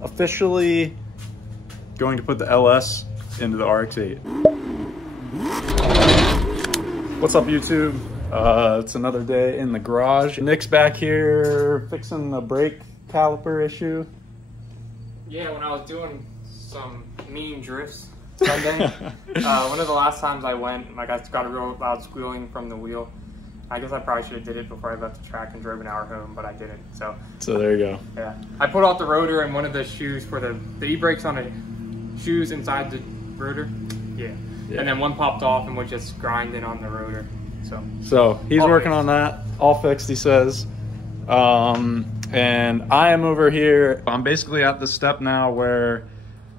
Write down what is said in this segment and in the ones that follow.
officially going to put the LS into the RX8. What's up, YouTube? It's another day in the garage. Nick's back here fixing the brake caliper issue. Yeah, when I was doing some mean drifts Sunday, one of the last times I went, like, I got a real loud squealing from the wheel. I guess I probably should have did it before I left the track and drove an hour home, but I didn't. So there you go. Yeah, I pulled off the rotor and one of the shoes for the e-brakes on the shoes inside the rotor. Yeah. And then one popped off and was just grinding on the rotor. So he's working on that, all fixed, he says. And I am over here. I'm basically at the step now where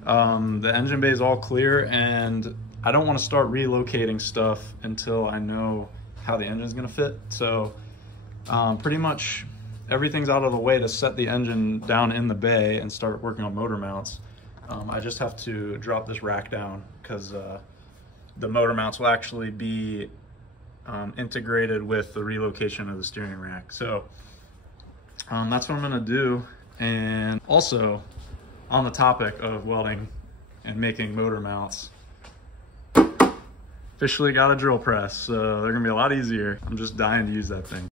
the engine bay is all clear, and I don't want to start relocating stuff until I know how the engine is going to fit. So pretty much everything's out of the way to set the engine down in the bay and start working on motor mounts. I just have to drop this rack down because the motor mounts will actually be integrated with the relocation of the steering rack. So that's what I'm gonna do. And also, on the topic of welding and making motor mounts, officially got a drill press, so they're gonna be a lot easier. I'm just dying to use that thing.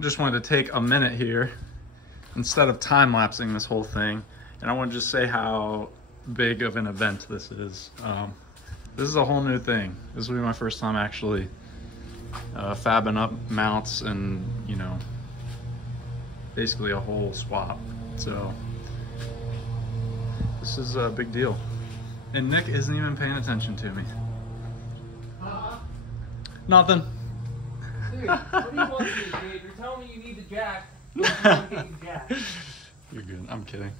Just wanted to take a minute here instead of time-lapsing this whole thing, and I want to just say how big of an event this is. This is a whole new thing. This will be my first time actually fabbing up mounts and, you know, basically a whole swap. So this is a big deal. And Nick isn't even paying attention to me. Nothing. Dude, what do you want to do, dude? You're telling me you need the jack. You don't need the jack. You're good. I'm kidding.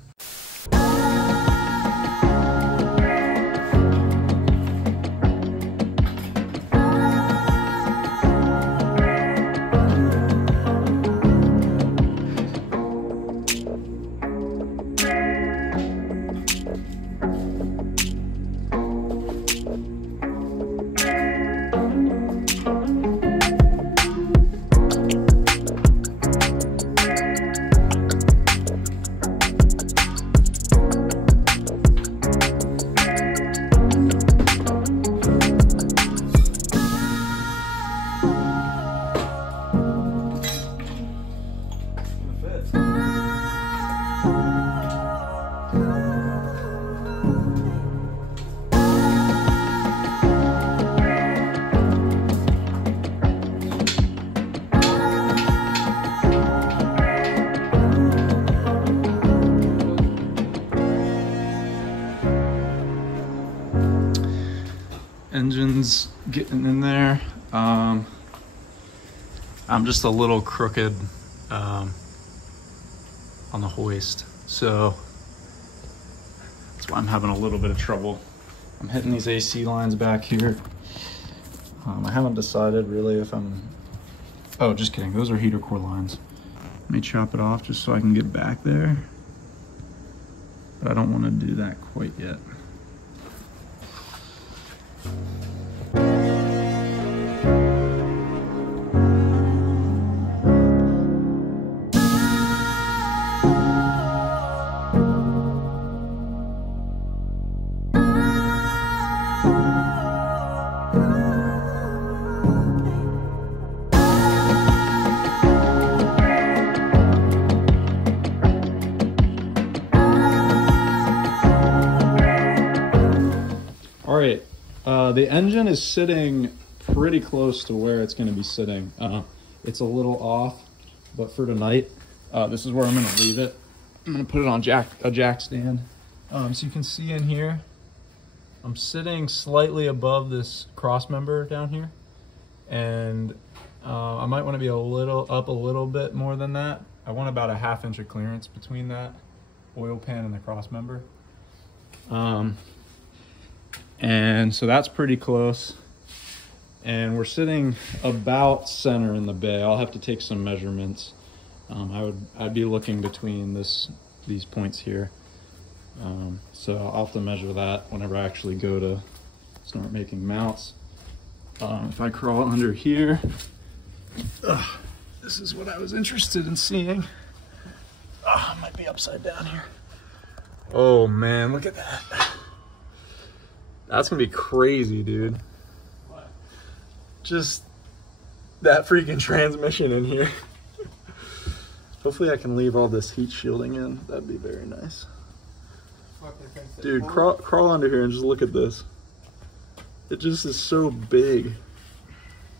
Engine's getting in there. I'm just a little crooked on the hoist, so that's why I'm having a little bit of trouble. I'm hitting these AC lines back here. I haven't decided really if I'm... Oh, just kidding, those are heater core lines. Let me chop it off just so I can get back there, but I don't want to do that quite yet. The engine is sitting pretty close to where it's going to be sitting. It's a little off, but for tonight, this is where I'm going to leave it. I'm going to put it on a jack stand. So you can see in here, I'm sitting slightly above this cross member down here, and I might want to be a little bit more than that. I want about a 1/2 inch of clearance between that oil pan and the cross member. And so that's pretty close. And we're sitting about center in the bay. I'll have to take some measurements. I'd be looking between these points here. So I'll have to measure that whenever I actually go to start making mounts. If I crawl under here, this is what I was interested in seeing. I might be upside down here. Oh man, look at that. That's gonna be crazy, dude. What? Just that freaking transmission in here. Hopefully I can leave all this heat shielding in. That'd be very nice. Dude, crawl under here and just look at this. It just is so big.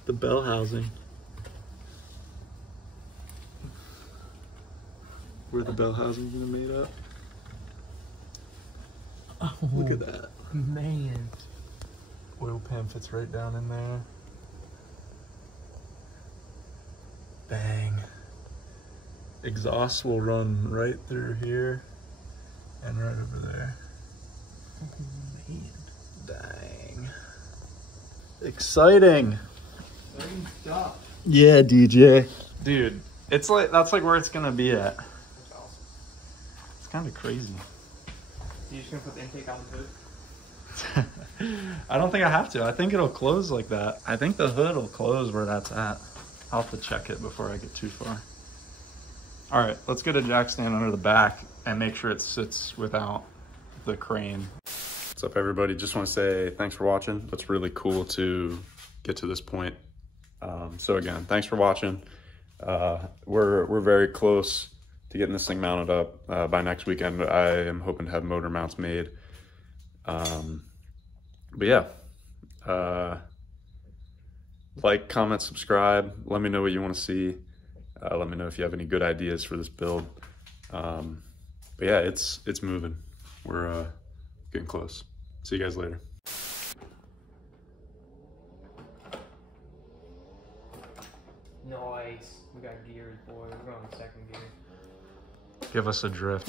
The bell housing. Where the bell housing's gonna made up. Oh, look at that. Man. Oil pan fits right down in there. Bang. Exhaust will run right through here and right over there. Oh, man. Dang. Exciting. Exciting stuff. Yeah, DJ. Dude, it's like, that's like where it's gonna be at. That's awesome. It's kind of crazy. You just gonna put the intake on the hood? I don't think I have to. I think it'll close like that. I think the hood will close where that's at. I'll have to check it before I get too far. All right, let's get a jack stand under the back and make sure it sits without the crane. What's up, everybody? Just want to say thanks for watching. It's really cool to get to this point. So again, thanks for watching. We're very close to getting this thing mounted up. By next weekend, I am hoping to have motor mounts made. But yeah, like, comment, subscribe. Let me know what you want to see. Let me know if you have any good ideas for this build. But yeah, it's moving. We're getting close. See you guys later. Nice. We got gears, boy. We're going second gear. Give us a drift.